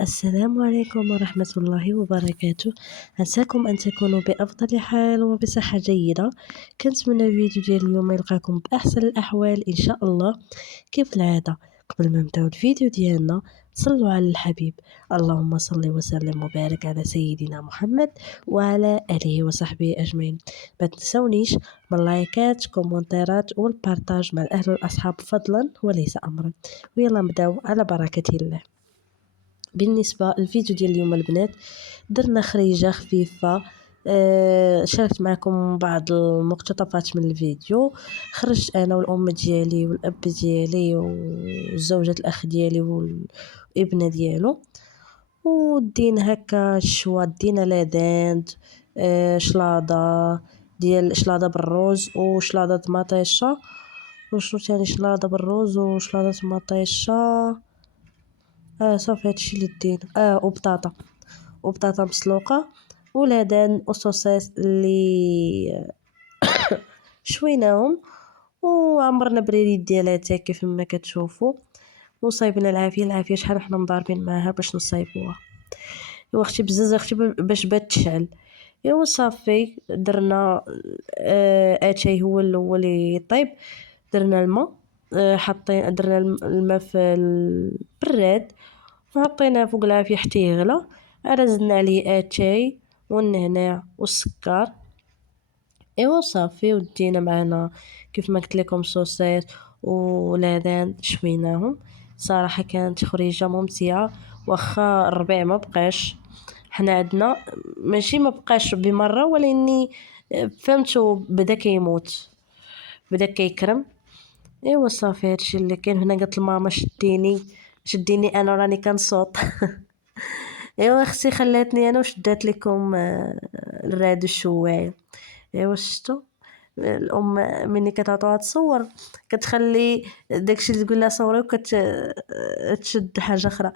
السلام عليكم ورحمة الله وبركاته. عساكم أن تكونوا بأفضل حال وبصحة جيدة. كنتمنى الفيديو ديال اليوم يلقاكم بأحسن الأحوال إن شاء الله. كيف العادة قبل ما نبداو الفيديو ديالنا صلوا على الحبيب، اللهم صل وسلم وبارك على سيدنا محمد وعلى آله وصحبه أجمعين. ما تنسونيش من لايكات كومنتات والبارتاج مع الأهل والأصحاب فضلا وليس أمرا. ويلا نبداو على بركة الله. بالنسبة للفيديو ديال اليوم البنات درنا خريجة خفيفة. شاركت معكم بعض المقتطفات من الفيديو. خرجت انا والام ديالي والاب ديالي وزوجة الاخ ديالي والابنه ديالو، ودينا هكا الشوا، دينا لاداند، شلاضه ديال شلاضه بالروز وشلاضه مطيشه، وشنو تاني، شلاضه بالروز وشلاضه مطيشه. صافي هادشي اللي دينا. وبطاطا مسلوقه ولادان وصوصيص اللي شويناهم، وعمرنا بريريد ديالها حتى كيف ما كتشوفوا، وصايبنا العافيه شحال حنا مضاربين معاها باش نصايبوها. ايوا اختي بزز اختي باش بات تشعل. ايوا صافي درنا اتاي هو الاول يطيب. درنا الماء، درنا الماء في البراد وحطيناه فوق العافية حتى يغلى. عاد زدنا عليه اتاي والنعناع والسكر. ايوا صافي ودينا معنا كيف ما قلت لكم صوصيط ولادان شويناهم. صراحه كانت خريجه ممتعه، واخا الربيع ما بقاش حنا عندنا، ماشي ما بقاش بمره، ولاني فهمتو بدا كيموت، بدا كيكرم. ايوا صافي هادشي اللي كاين هنا. قالت لماما شديني انا راني كنصوت. ايوا اختي خلاتني انا وشدات لكم الراد الشوايه. ايوا شفتوا الام مني كتعطوها تصور كتخلي داكشي اللي تقول لها صوري تشد حاجه اخرى.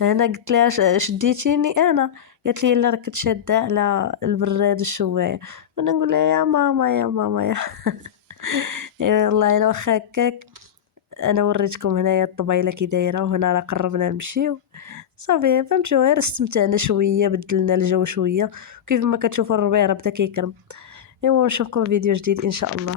هنا قلت لها شديتيني انا، قالت لي لا راك كتشاده على البراد الشوايه. وانا نقول لها يا ماما يا ماما يا. والله الا واخا هكاك انا وريتكم هنايا الطبيله كي دايره، وهنا راه قربنا نمشيو. صافي فهمتوا، غير استمتعنا شويه، بدلنا الجو شويه، كيف ما كتشوفوا الربيع راه بدا كيكرم. ايوا نشوفكم في فيديو جديد ان شاء الله.